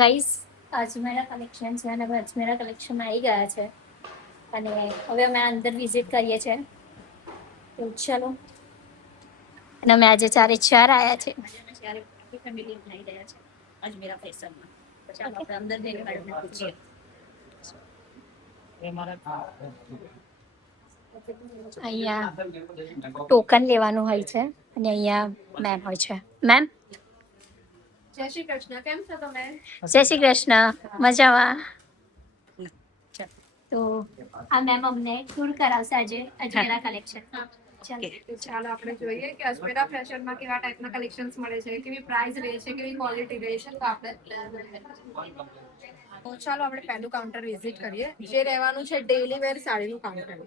Guys Ajmera collection છે અને હવે અજમેરા કલેક્શનમાં આવી ગયા છે અને હવે અમે અંદર વિઝિટ કરીએ છીએ. તો ચાલો. અને અમે આજે 4 આવ્યા છે. ત્યારે ફેમિલી આવી રહ્યા છે અજમેરા ફેશનમાં. પછી આપણે અંદર જઈને મેડમને પૂછીએ. અહીંયા ટોકન લેવાનું હોય છે અને અહીંયા મેમ હોય છે. મેમ જય શ્રી કૃષ્ણ, કેમ છો તમે? જય શ્રી કૃષ્ણ, મજામાં. તો આ મેમ અમને ટૂર કરાવશે આજે અજમેરા કલેક્શન. ચાલો આપણે જોઈએ કે અજમેરા ફેશનમાં કેવા ટાઈપના કલેક્શન્સ મળે છે, કેવી પ્રાઇસ રહે છે, કેવી ક્વોલિટી રહે છે. તો આપણે ચાલો આપણે પહેલું કાઉન્ટર વિઝિટ કરીએ, જે રહેવાનું છે ડેઈલી વેર સાડીનું કાઉન્ટર.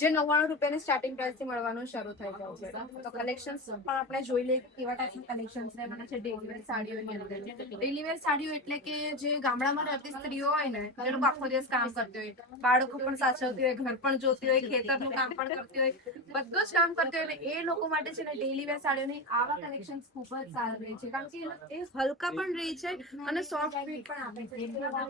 જે 99 રૂપિયાની સ્ટાર્ટિંગ પ્રાઇસથી મળવાનું શરૂ થઈ જાય છે. તો કલેક્શન્સ પણ આપણે જોઈ લઈએ કેવા ટાઈપના કલેક્શન્સ રહેવાના છે ડેઈલી વેર સાડીઓની અંદર. ડેઈલી વેર સાડીઓ એટલે કે જે ગામડામાં રહેતી સ્ત્રીઓ હોય ને, જે લોકો આખો દિવસ કામ કરતી હોય, બાળકો પણ સાચવતી હોય, ઘર પણ જોતી હોય, ખેતરનું કામ પણ કરતી હોય, બધું જ કામ કરતી હોય, એ લોકો માટે છે ને ડેઈલી વેર સાડીઓની આવા કલેક્શન્સ ખૂબ જ સારા રહે છે, કારણ કે એ હલકા પણ રહે છે અને સોફ્ટ ફીટ પણ આપે છે.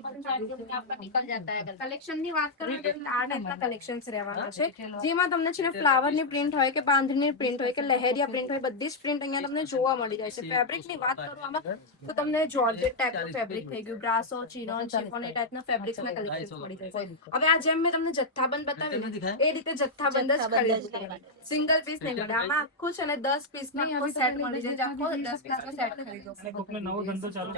કલેક્શનની વાત કરું તો આ ટાઈપના કલેક્શન્સ રહેવાના છે, જેમાં તમને છે ને ફ્લાવરની પ્રિન્ટ હોય કે બાંધણીની પ્રિન્ટ હોય કે લહેરિયા પ્રિન્ટ હોય, બધી જ પ્રિન્ટ અહીંયા તમને જોવા મળી જાય છે. ફેબ્રિકની વાત કરું આમાં તો તમને જોર્જેટ ટાઈપનું ફેબ્રિક થઈ ગયું, બ્રાસો, ચિનોન, શિફોન એ ટાઈપના ફેબ્રિક્સના કલેક્શન્સ મળી જાય છે. હવે આ જેમ મેં તમને જથ્થાબંધ બતાવ્યું એ રીતે જથ્થાબંધ જ ખરીદવું, સિંગલ પીસ નહીં મળે. આમાં આખું છે ને 10 પીસમાં આખો સેટ મળી જાય, આખો 10 પીસનો સેટ ખરીદો. નવો ધંધો ચાલુ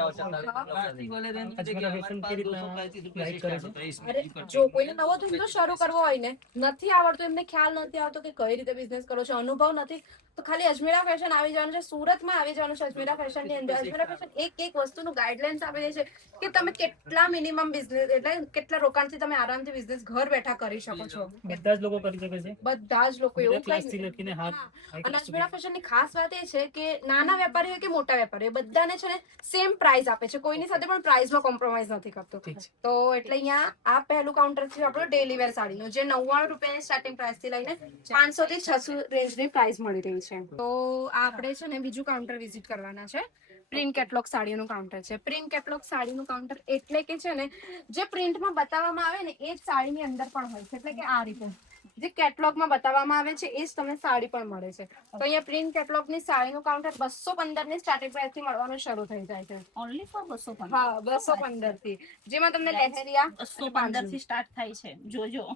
જો કોઈને નવો ધંધો શરૂ કરવો હોય ને, નથી આવડતું, એમને ખ્યાલ નથી આવતો કે કઈ રીતે બિઝનેસ કરો છો, અનુભવ નથી, તો ખાલી અજમેરા ફેશન આવી જવાનું છે. સુરતમાં આવી જવાનું છે અજમેરા ફેશનની અંદર. અજમેરા ફેશન એક વસ્તુનું ગાઈડલાઇન્સ આપે છે કે તમે કેટલા મિનિમમ બિઝનેસ એટલે કેટલા રોકાણથી તમે આરામથી બિઝનેસ ઘર બેઠા કરી શકો છો. બધા જ લોકો કરી શકે છે, બધા જ લોકો એવું ક્લાસથી લખીને હાથ. અને અજમેરા ફેશનની ખાસ વાત એ છે કે નાના વેપારી હોય કે મોટા વેપારી હોય, બધાને છે ને સેમ પ્રાઇસ આપે છે, કોઈની સાથે પણ પ્રાઇસમાં કોમ્પ્રોમાઇઝ નથી કરતો. તો એટલે અહીંયા આ પહેલું કાઉન્ટર છે આપણું ડેઈલી વેર સાડીનું, જે 99 રૂપિયાની સ્ટાર્ટિંગ પ્રાઇસ થી લઈને 500 થી 600 રેન્જની પ્રાઇસ મળી રહી છે. તો આપણે છે ને બીજું કાઉન્ટર વિઝિટ કરવાના છે. પ્રિન્ટ કેટલોગ સાડીનું કાઉન્ટર છે. પ્રિન્ટ કેટલોગ સાડીનું કાઉન્ટર એટલે કે છે ને જે પ્રિન્ટમાં બતાવવામાં આવે ને એ જ સાડીની અંદર પણ હોય છે, એટલે કે આ રીતે જે કેટલોગમાં બતાવવામાં આવે છે એ જ તમને સાડી પણ મળે છે. તો અહીંયા પ્રિન્ટ કેટલોગની સાડીનું કાઉન્ટર 215 ની સ્ટાર્ટિંગ પ્રાઇસથી મળવાનું શરૂ થઈ જાય છે. Only four 215. હા, 215 થી, જેમાં તમને લહેરિયા 215 થી સ્ટાર્ટ થાય છે, જોજો.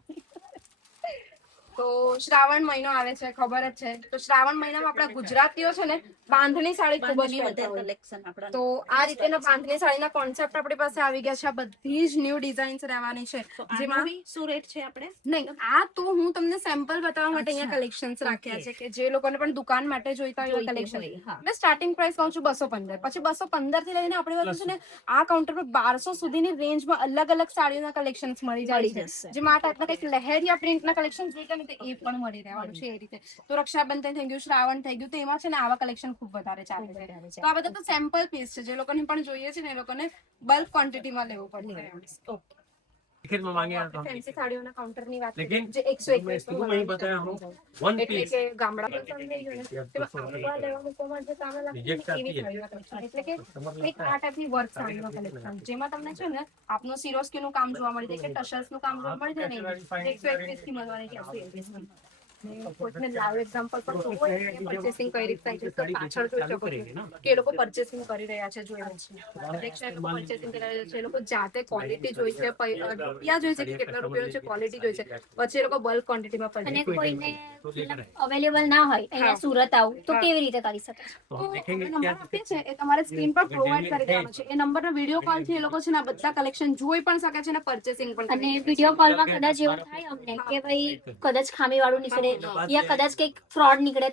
તો શ્રાવણ મહિનો આવે છે, ખબર જ છે. તો શ્રાવણ મહિનામાં આપણા ગુજરાતીઓ છે ને બાંધણી સાડી ખૂબ જ પહેરતા હોય. કલેક્શન આપણા તો આ રીતેના બાંધણી સાડીના કોન્સેપ્ટ આપણી પાસે આવી ગયા છે. આ બધી જ ન્યૂ ડિઝાઇન્સ રહેવાની છે, જેમાં શું રેટ છે આપણે? નહીં, આ તો હું તમને સેમ્પલ બતાવવા માટે અહીંયા કલેક્શન્સ રાખ્યા છે કે જે લોકોને પણ દુકાન માટે જોઈતા હોય કલેક્શન. મેં સ્ટાર્ટિંગ પ્રાઇસ કહું છું 215, પછી 215 થી લઈને આપણી પાસે છે ને આ કાઉન્ટર પર 1200 સુધીની રેન્જમાં અલગ અલગ સાડીઓના કલેક્શન્સ મળી જાય છે, જેમાં આ ટાઈપના કંઈક લહેરિયા પ્રિન્ટના કલેક્શન જોઈતા ને એ પણ મળી રહેવાનું છે એ રીતે. તો રક્ષાબંધન થઈ ગયું, શ્રાવણ થઈ ગયું, તો એમાં છે ને આવા કલેક્શન ખૂબ વધારે ચાલે છે. તો આ બધા તો સેમ્પલ પીસ છે, જે લોકોને પણ જોઈએ છે ને એ લોકોને બલ્ક ક્વોન્ટિટીમાં લેવું પડશે. ફેન્સી સાડીઓના કાઉન્ટરની વાત કરીએ જે 121 એટલે કે ગામડા લેવા મૂકવા માટે કામ લાગતી એવી સાડીઓના collection. એટલે કે એક આ ટાઈપની વર્ક સાડીનો કલેક્શન, જેમાં તમને છે ને આપનું સિરોસ્કીનું કામ જોવા મળી જાય કે ટસલ્સનું કામ જોવા મળી જાય ને 121 થી મળવાની છે. કોઈને લાઈવ એક્ઝામ્પલ પણ જોવું હોય કે પર્ચેસિંગ કઈ રીતે થાય છે તો પાછળ જોઈ શકો છો કે એ લોકો પર્ચેસિંગ કરી રહ્યા છે. જોઈ રહ્યા છે એ લોકો પર્ચેસિંગ કરી રહ્યા છે, એ લોકો જાતે ક્વોલિટી જોઈ છે, રૂપિયા જોઈ છે કે કેટલા રૂપિયાનું છે, ક્વોલિટી જોઈ છે, પછી એ લોકો બલ્ક ક્વોન્ટિટીમાં અને પર્ચેસ. કોઈને અવેલેબલ ના હોય અહીંયા સુરત આવું તો કેવી રીતે કરી શકે? તો નંબર આપીએ છે એ તમારે સ્ક્રીન પર પ્રોવાઈડ કરી દેવાનો છે. એ નંબરનો વિડીયો કોલ થી એ લોકો છે ને બધા કલેક્શન જોઈ પણ શકે છે અને પર્ચેસિંગ પણ. અને વિડીયો કોલમાં કદાચ એવું થાય અમને કે ભાઈ કદાચ ખામી વાળું નીકળે યા કદાચ કંઈક ફ્રોડ નીકળે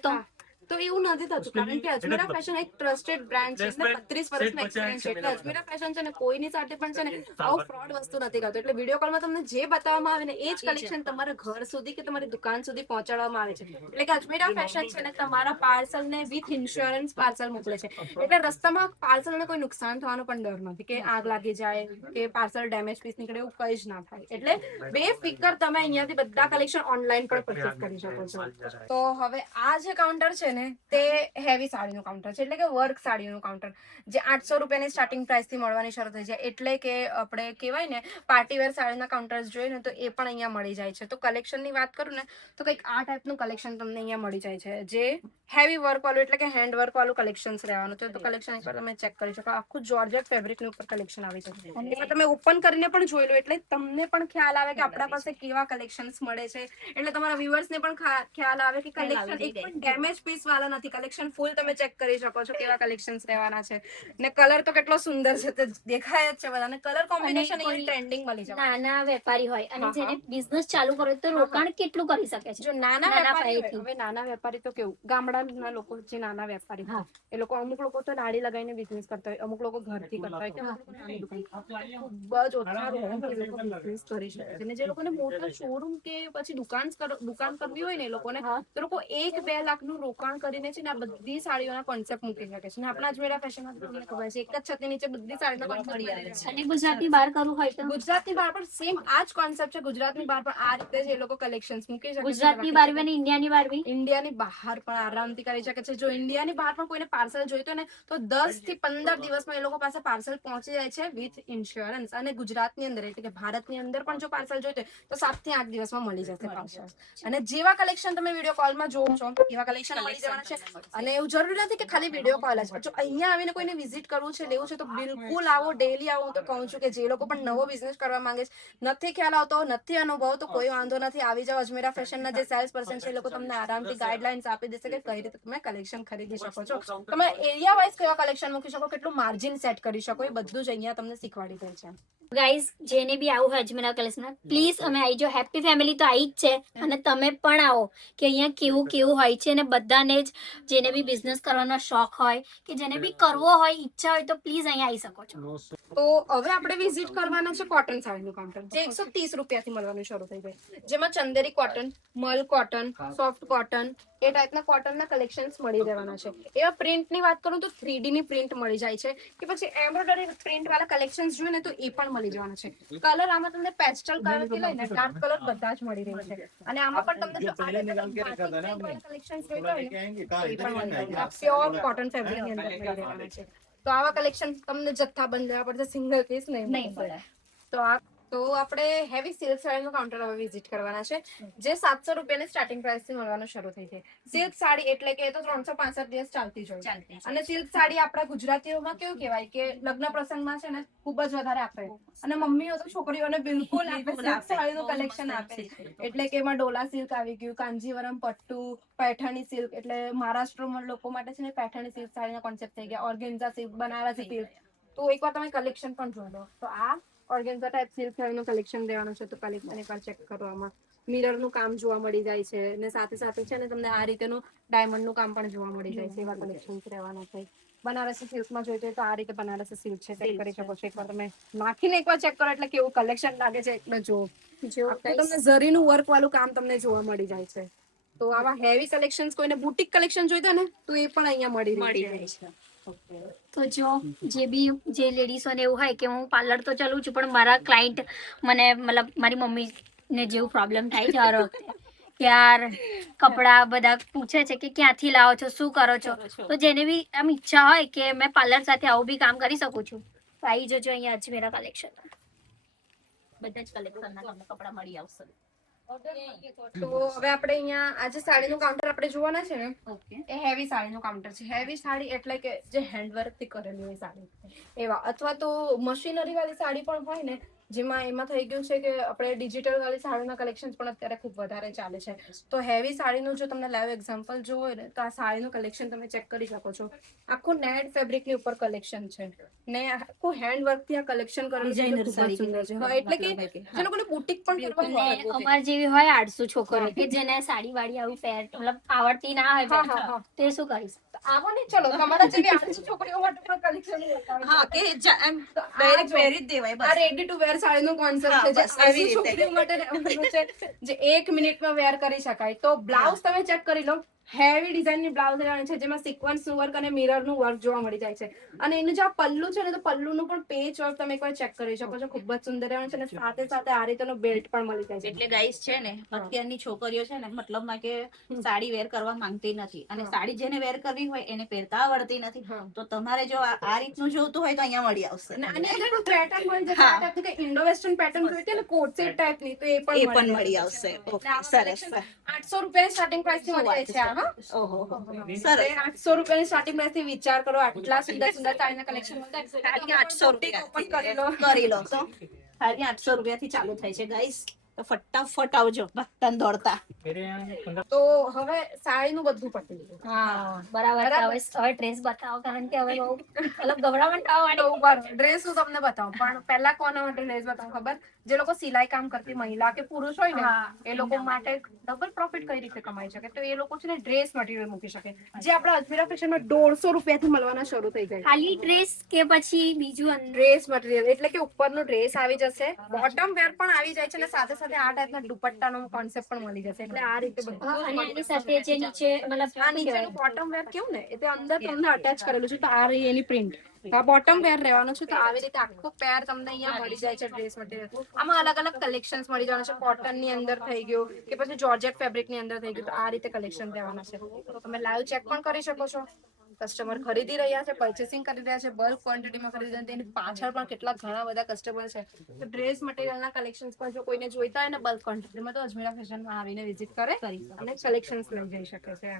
તો એવું નથી થતું, કારણ કે અજમેરા ફેશન એક ટ્રસ્ટેડ બ્રાન્ડ છે, 35 વર્ષનો એક્સપિરિયન્સ છે. એટલે અજમેરા ફેશન છે ને કોઈની સાથે પણ છે ને આવું ફ્રોડ વસ્તુ નથી કરતો. એટલે વિડીયો કોલમાં તમને જે બતાવવામાં આવે ને એ જ કલેક્શન તમારા ઘર સુધી કે તમારી દુકાન સુધી પહોંચાડવામાં આવે છે. એટલે કે અજમેરા ફેશન છે ને તમારા પાર્સલ ને વિથ ઇન્સ્યોરન્સ પાર્સલ મોકલે છે. એટલે રસ્તામાં પાર્સલને કોઈ નુકસાન થવાનો પણ ડર નથી કે આગ લાગી જાય કે પાર્સલ ડેમેજ પીસ નીકળે, એવું કઈ જ ના થાય. એટલે બેફિકર તમે અહીંયાથી બધા કલેક્શન ઓનલાઈન પણ પરચેસ કરી શકો છો. તો હવે આ જે કાઉન્ટર છે ને તે હેવી સાડીનું કાઉન્ટર છે, એટલે કે વર્ક સાડીનું કાઉન્ટર, જે 800 રૂપિયાની સ્ટાર્ટિંગ પ્રાઇસથી મળવાની શરૂ થઈ જાય. એટલે કે આપણે કહેવાય ને પાર્ટીવેર સાડીના કાઉન્ટર્સ જોઈએ ને તો એ પણ અહીંયા મળી જાય છે. તો કલેક્શનની વાત કરું ને તો કંઈક આ ટાઈપનું કલેક્શન તમને અહીંયા મળી જાય છે, જે હેવી વર્ક વાળું એટલે કે હેન્ડ વર્ક વાળું કલેક્શન્સ રહેવાનું છે. તો કલેક્શન એકવાર તમે ચેક કરી શકો. આખું જોર્જેટ ફેબ્રિકની ઉપર કલેક્શન આવી છે. એમાં તમે ઓપન કરીને પણ જોઈ લો એટલે તમને પણ ખ્યાલ આવે કે આપણા પાસે કેવા કલેક્શન્સ મળે છે. એટલે તમારા વ્યુઅર્સને પણ ખ્યાલ આવે કે કલેક્શન એક પણ ડેમેજ પીસ વાળા નથી. કલેક્શન ફૂલ તમે ચેક કરી શકો છો કેવા કલેક્શન્સ રહેવાના છે. ને કલર તો કેટલો સુંદર છે, તે દેખાય જ છે બધાને. કલર કોમ્બિનેશન અહીં ટ્રેન્ડિંગ મળી જાય. નાના વેપારી હોય અને જેને બિઝનેસ ચાલુ કરવો હોય તો રોકાણ કેટલું કરી શકે છે? જો નાના નાના વેપારી હોય, પાયેથી. હવે નાના વેપારી તો કેવું ગામડાના લોકો જે નાના વેપારી હોય એ લોકો, અમુક લોકો તો લાડી લગાવીને બિઝનેસ કરતા હોય, અમુક લોકો ઘરથી કરતા હોય કે અમુક લોકો નાની દુકાન, ખૂબ જ ઓછા રોકાણથી એ લોકો બિઝનેસ કરી શકે છે. અને જે લોકોને મોટા શોરૂમ કે પછી દુકાન કરવી હોય ને એ લોકોને, તો લોકો 1-2 લાખનું રોકાણ કરીને છે ને આ બધી સાડીઓના કોન્સેપ્ટ મૂકી શકે છે. ને આપણા અજમેરા ફેશનમાં તમને ખબર છે એક જ છતની નીચે બધી સાડીના કોન્સેપ્ટ મળી રહે છે. અને ગુજરાતની બહાર કરવું હોય તો ગુજરાતની બહાર પણ સેમ આ જ કોન્સેપ્ટ છે. ગુજરાતની બહાર પણ આ રીતે જ એ લોકો કલેક્શન્સ મૂકી શકે છે. ગુજરાતની બહાર બી અને ઇન્ડિયાની બહાર બી. ઇન્ડિયાની બહાર પણ આરામથી કરી શકે છે. જો ઇન્ડિયાની બહાર પણ કોઈને પાર્સલ જોઈતો ને તો 10 થી 15 દિવસમાં એ લોકો પાસે પાર્સલ પહોંચી જાય છે વિથ ઇન્સ્યોરન્સ. અને ગુજરાતની અંદર એટલે કે ભારતની અંદર પણ જો પાર્સલ જોઈતો હોય તો 7 થી 8 દિવસમાં મળી જશે પાર્સલ. અને જેવા કલેક્શન તમે વિડીયો કોલમાં જોવો છો એવા કલેક્શન મળી જવાના છે. અને એવું જરૂરી નથી કે ખાલી વિડીયો કોલ જ. જો અહીંયા આવીને કોઈને વિઝિટ કરવું છે, લેવું છે તો બિલકુલ આવો, ડેલી આવો. હું તો કહું છું કે જે લોકો પણ નવો બિઝનેસ કરવા માંગે છે, નથી ખ્યાલ આવતો, નથી અનુભવ, તો કોઈ વાંધો નથી, આવી જાવ. અજમેરા ફેશનના જે સેલ્સ પર્સન છે એ લોકો તમને આરામથી ગાઈડલાઇન્સ આપી દેશે કે કઈ રીતે તમે કલેક્શન ખરીદી શકો છો. તમે એરિયા વાઇઝ કેવા કલેક્શન મૂકી શકો, કેટલું માર્જિન સેટ કરી શકો, એ બધું જ અહીંયા તમને શીખવાડી દે છે. ગાઈઝ જેને બી આવું હોય અજમેરા કલેક્શનમાં પ્લીઝ અમે આવી જાઓ. હેપી ફેમિલી તો આવી જ છે અને તમે પણ આવો કે અહીંયા કેવું કેવું હોય છે. અને બધાને જ જેને બી બિઝનેસ કરવાનો શોખ હોય કે જેને બી કરવો હોય, ઈચ્છા હોય તો પ્લીઝ અહીંયા આવી શકો છો. તો હવે આપણે વિઝિટ કરવાના છે કોટન સાડીનું કાઉન્ટર, જે 130 રૂપિયાથી મળવાનું શરૂ થઈ જાય. જેમાં ચંદેરી કોટન, મલ કોટન, સોફ્ટ કોટન, એ ટાઈપના કોટનના કલેક્શન્સ મળી રહેવાના છે. એવા પ્રિન્ટની વાત કરું તો 3D ની પ્રિન્ટ મળી જાય છે, કે પછી એમ્બ્રોઇડરી પ્રિન્ટ વાળા કલેક્શન્સ જોઈએ ને તો એ પણ મળી જવાના છે. કલર આમાં તમને પેસ્ટલ કલર થી લઈને ડાર્ક કલર બધા જ મળી રહે છે. અને આમાં પણ તમને જો કલેક્શન્સ જોઈતા હોય ને તો એ પણ મળી જાય. પ્યોર કોટન ફેબ્રિક ની અંદર મળી રહેવાના છે. તો આવા કલેક્શન તમને જથ્થાબંધ લેવા પડશે, સિંગલ પીસ નહીં પડે. તો આપણે હેવી સિલ્ક સાડીનું કાઉન્ટર હવે વિઝિટ કરવાના છે, જે 700 રૂપિયાની સ્ટાર્ટિંગ પ્રાઇસથી મળવાનું શરૂ થઈ જાય. સિલ્ક સાડી એટલે કે એ તો 365 દિવસ ચાલતી જ હોય. અને સિલ્ક સાડી આપણા ગુજરાતીઓમાં કેવું કહેવાય કે લગ્ન પ્રસંગમાં છે ને ખૂબ જ વધારે આપે. અને મમ્મીઓ તો છોકરીઓને બિલકુલ આપે, સિલ્ક સાડીનું કલેક્શન આપે. એટલે કે એમાં ડોલા સિલ્ક આવી ગયું, કાંજીવરમ પટ્ટુ, પૈઠણી સિલ્ક, એટલે મહારાષ્ટ્રમાં લોકો માટે છે ને પૈઠણી સિલ્ક સાડીના કોન્સેપ્ટ થઈ ગયા. Organza silk, Banarasi silk. તો એકવાર તમે કલેક્શન પણ જોઈ લો. તો આ ઓર્ગેન્ઝા ટાઈપ સિલ્ક સાડીનું કલેક્શન દેવાનું છે. તો કલેક્શન એકવાર ચેક કરો. આમાં મિરરનું કામ જોવા મળી જાય છે, અને સાથે સાથે છે ને તમને આ રીતેનું ડાયમંડનું કામ પણ જોવા મળી જાય છે. એવા કલેક્શન રહેવાના છે. બનારસી સિલ્કમાં જોઈતો હોય તો આ રીતે બનારસી સિલ્ક છે, ચેક કરી શકો છો. એકવાર તમે નાખીને એકવાર ચેક કરો એટલે કેવું કલેક્શન લાગે છે એટલે જો તમને ઝરીનું વર્ક વાળું કામ તમને જોવા મળી જાય છે. તો આવા હેવી કલેક્શન્સ, કોઈને બુટીક કલેક્શન જોઈતા ને તો એ પણ અહીંયા મળી જાય છે. તો જો જે લેડીઝોને એવું હોય કે હું પાર્લર તો ચાલુ છું પણ મારા ક્લાયન્ટ મને મતલબ મારી મમ્મીને જેવું પ્રોબ્લેમ થાય છે હર વખતે કે યાર કપડા બધા પૂછે છે કે ક્યાંથી લાવો છો, શું કરો છો. તો જેને બી આમ ઈચ્છા હોય કે મેં પાર્લર સાથે આવું બી કામ કરી શકું છું તો આવી જજો અહીંયા અજમેરા કલેક્શનમાં. બધા જ કલેક્શનના તમને કપડા મળી આવશે. તો હવે આપણે અહીંયા આજે સાડીનું કાઉન્ટર આપણે જોવાના છે ને, એ હેવી સાડીનું કાઉન્ટર છે. હેવી સાડી એટલે કે જે હેન્ડવર્ક થી કરેલી હોય સાડી, એવા અથવા તો મશીનરી વાળી સાડી પણ હોય ને, જેમાં એમાં થઈ ગયું છે કે આપણે ડિજિટલ વાળી સાડીના કલેક્શન પણ અત્યારે ખૂબ વધારે ચાલે છે. તો હેવી સાડીનું જો તમને લાઈવ એક્ઝામ્પલ જોવું હોય ને તો આ સાડીનું કલેક્શન તમે ચેક કરી શકો છો. આખું નેટ ફેબ્રિકની ઉપર કલેક્શન છે ને આખું હેન્ડવર્ક થી આ કલેક્શન કરેલું છે. એટલે કે જે લોકોને બુટીક પણ કરવા હોય, અમાર જેવી હોય 800 છોકરીઓ કે જેને સાડી વાડી આવું પહેર મતલબ આવડતી ના હોય તે શું કરીશ. આવો ને, ચલો તમારા જેવી 800 છોકરીઓ માટે પણ કલેક્શન હા કે એમ ડાયરેક્ટ પહેરી જ દેવાય. આ રેડી ટુ વેર સાડીનું કોન્સેપ્ટ છે, જે 800 છોકરીઓ માટે રહેવાનું છે, જે 1 મિનિટમાં વેર કરી શકાય. તો બ્લાઉઝ તમે ચેક કરી લો. હેવી ડિઝાઇનની બ્લાઉઝ રહેવાની છે જેમાં સિક્વન્સનું વર્ક અને મિરરનું વર્ક જોવા મળી જાય છે. અને એનું જે આ પલ્લુ છે ને તો પલ્લુનું પણ પેચ વર્ક તમે એકવાર ચેક કરી શકો છો. ખૂબ જ સુંદર રહેવાનું છે અને સાથે સાથે આ રીતનો બેલ્ટ પણ મળી જાય છે. એટલે ગાઈસ છે ને અત્યારની છોકરીઓ છે ને મતલબમાં કે સાડી વેર કરવા માંગતી નથી અને સાડી જેને વેર કરવી હોય એને પહેરતા આવડતી નથી. તો તમારે જો આ રીતનું જોતું હોય તો અહીંયા મળી આવશે. અને આની અંદર પેટર્ન મળી જશે. આ ટાઈપની કે ઇન્ડો વેસ્ટર્ન પેટર્ન જોઈતી હોય ને કોટ સેટ ટાઈપની તો એ પણ મળી આવશે. ઓકે, સરસ. 800 રૂપિયાની સ્ટાર્ટિંગ પ્રાઇસ થી મળી જાય છે આ. હા, ઓહો સરસ. 800 રૂપિયાની સ્ટાર્ટિંગ પ્રાઇસ થી વિચાર કરો આટલા સુંદર સુંદર સાડીના કલેક્શન મળતા છે. ખાલી 800 રૂપિયા ઓપન કરી લો. કરી લો તો ખાલી 800 રૂપિયાથી ચાલુ થાય છે ગાઈસ. તો ફટાફટ આવજો ભક્તન દોડતા. मेरे यहाँ 15 તો હવે સાડીનું બધું પતી ગયું. હા બરાબર છે. હવે ડ્રેસ બતાવો કારણ કે હવે બહુ મતલબ ગભરામણ આવવાની. ડ્રેસ હું તમને બતાવું પણ પહેલા કોના માટે ડ્રેસ બતાવું ખબર? જે લોકો સિલાઈ કામ કરતી મહિલા કે પુરુષ હોય ને એ લોકો માટે ડબલ પ્રોફિટ કઈ રીતે કમાઈ શકે તો એ લોકો છે ને ડ્રેસ મટીરિયલ મૂકી શકે જે આપણા અજમેરા ફેશનમાં 150 રૂપિયાથી મળવાના શરૂ થઈ જાય. ખાલી ડ્રેસ કે પછી બીજું અંદર? ડ્રેસ મટીરિયલ એટલે કે ઉપરનો ડ્રેસ આવી જશે, બોટમ વેર પણ આવી જાય છે અને સાથે સાથે આ ટાઈપના દુપટ્ટાનો કોન્સેપ્ટ પણ મળી જશે. એટલે આ રીતે બધું અને એની સાથે જે નીચે મતલબ આ નીચેનું બોટમ વેર કેવું ને એ તે અંદર તમને અટેચ કરેલું છે તો આ રહી એની પ્રિન્ટ. આ બોટમ વેર રહેવાનું છે તો આવી રીતે આખું પેર તમને અહીંયા મળી જાય છે ડ્રેસ મટીરિયલ. આમાં અલગ અલગ કલેક્શન્સ મળી જવાના છે. કોટન ની અંદર થઈ ગયું કે પછી જોર્જેટ ફેબ્રિક ની અંદર થઈ ગયું તો આ રીતે કલેક્શન રહેવાના છે. તો તમે લાઈવ ચેક પણ કરી શકો છો. કસ્ટમર ખરીદી રહ્યા છે, પરચેસિંગ કરી રહ્યા છે, બલ્ક ક્વોન્ટિટીમાં ખરીદી રહ્યા છે. તેની પાછળ પણ કેટલા ઘણા બધા કસ્ટમર છે. તો ડ્રેસ મટીરિયલના કલેક્શન્સ પણ જો કોઈને જોઈતા હોય ને બલ્ક ક્વોન્ટિટીમાં તો અજમેરા ફેશનમાં આવીને વિઝિટ કરે અને કલેક્શન્સ લઈ જઈ શકે છે.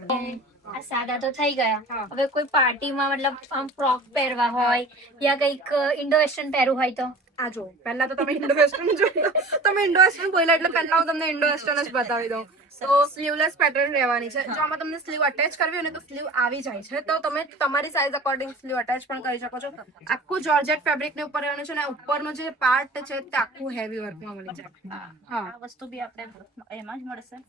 આ સાદા તો થઈ ગયા. હા. હવે કોઈ પાર્ટીમાં મતલબ આમ ફ્રોક પહેરવા હોય યા કંઈક ઇન્ડો વેસ્ટર્ન પહેરવું હોય તો આ જો પહેલા તો તમે ઇન્ડો વેસ્ટર્ન જોઈ તમે ઇન્ડો વેસ્ટર્ન બોલ્યા એટલે પહેલા હું તમને ઇન્ડો વેસ્ટર્ન જ બતાવી દઉં. તો સ્લીવલેસ પેટર્ન રહેવાની છે. જો આમાં તમને સ્લીવ અટેચ કરવી હોય ને તો સ્લીવ આવી જાય છે તો તમે તમારી સાઈઝ અકોર્ડિંગ સ્લીવ અટેચ પણ કરી શકો છો. આખું જોર્જેટ ફેબ્રિક ને ઉપર રહેવાનું છે અને ઉપરનો જે પાર્ટ છે તે આખું હેવી વર્કમાં મળી જાય. હા, આ વસ્તુ બી આપણે એમાં જ મળશે.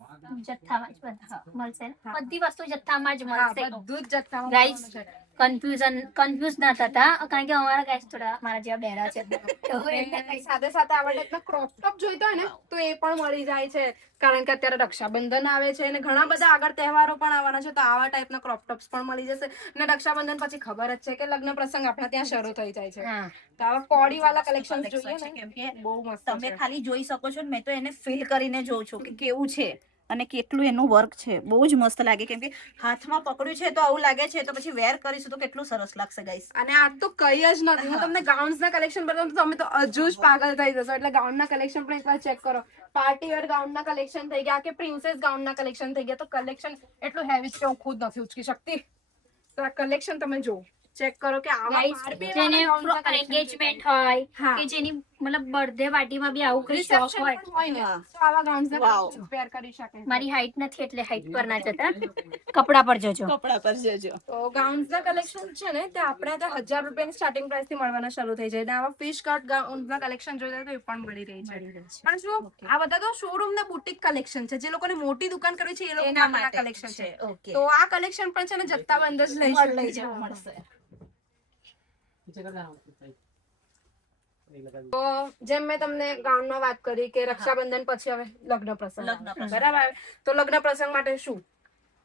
જથ્થામાં જ મળશે ને? બધી વસ્તુ જથ્થામાં જ હા, મળશે. બધું જ જથ્થામાં Guys, મળવાનું છે. કન્ફ્યુઝ ના થતા કારણ કે અમારા ગાઈસ થોડા મારા જેવા બહેરા છે તો અને સાથે સાથે આવા ટાઈપના ક્રોપ ટોપ જોઈતા હોય ને તો એ પણ મળી જાય છે. કારણ કે અત્યારે રક્ષાબંધન આવે છે અને ઘણા બધા આગળ તહેવારો પણ આવવાના છે તો આવા ટાઈપના ક્રોપ ટોપ્સ પણ મળી જશે. અને રક્ષાબંધન પછી ખબર જ છે કે લગ્ન પ્રસંગ આપણા ત્યાં શરૂ થઈ જાય છે. હા. તો આવા કોડી વાળા કલેક્શન જોઈએ ને કેમ કે બહુ મસ્ત તમે છે. ખાલી જોઈ શકો છો ને મેં તો એને ફીલ કરીને જોઉં છું કે કેવું છે અને કેટલું એનું વર્ક છે. બહુ જ મસ્ત લાગે કેમ કે હાથમાં પકડ્યું છે તો આવું લાગે છે તો પછી વેર કરીશું તો કેટલું સરસ લાગશે ગાઈસ. અને આ તો કઈ જ નથી. હું તમને ગાઉન્સ ના કલેક્શન બતાવું તો તમે તો હજુ જ પાગલ થઈ જશો. એટલે ગાઉન ના કલેક્શન પણ એકવાર ચેક કરો. પાર્ટી વેર ગાઉન ના કલેક્શન થઈ ગયા કે પ્રિન્સેસ ગાઉન ના કલેક્શન થઈ ગયા તો કલેક્શન એટલું હેવી છે કે હું ખુદ નથી ઉચકી શકતી. તો આ કલેક્શન તમે જુઓ ચેક કરો કે આવા Guys, બારબી જેને વાળા gown ના collection એન્ગેજમેન્ટ હોય હા. કે જેની મતલબ બર્થડે પાર્ટીમાં બી આવું કઈ શોખ Reception હોય. પણ હોય ને હા. તો આવા ગાઉન્સ ના Wow. collections wear કરી શકે છે. મારી હાઈટ નથી એટલે હાઈટ પર ના જતા કપડા પર જજો. કપડા પર જજો. તો ગાઉન્સ ના કલેક્શન છે ને તે આપણે ત્યાં 1000 રૂપિયાની સ્ટાર્ટિંગ પ્રાઇસ થી મળવાના શરૂ થઈ જાય. અને આવા ફિશ કટ ગાઉન્સ ના કલેક્શન જોઈએ તો એ પણ મળી રહી છે. પણ શું આ બધા તો શોરૂમ ના બુટીક કલેક્શન છે. જે લોકોને મોટી દુકાન કરવી છે એ લોકો એના માટેના માટે કલેક્શન છે. ઓકે. તો આ કલેક્શન પણ છે ને જથ્થાબંધ જ લઈ લઈ શકે જવું મળશે. તો જેમ મેં તમને ગાઉનમાં વાત કરી કે રક્ષાબંધન પછી હવે લગ્ન પ્રસંગ લગ્ન પ્રસંગ. બરાબર. તો લગ્ન પ્રસંગ માટે શું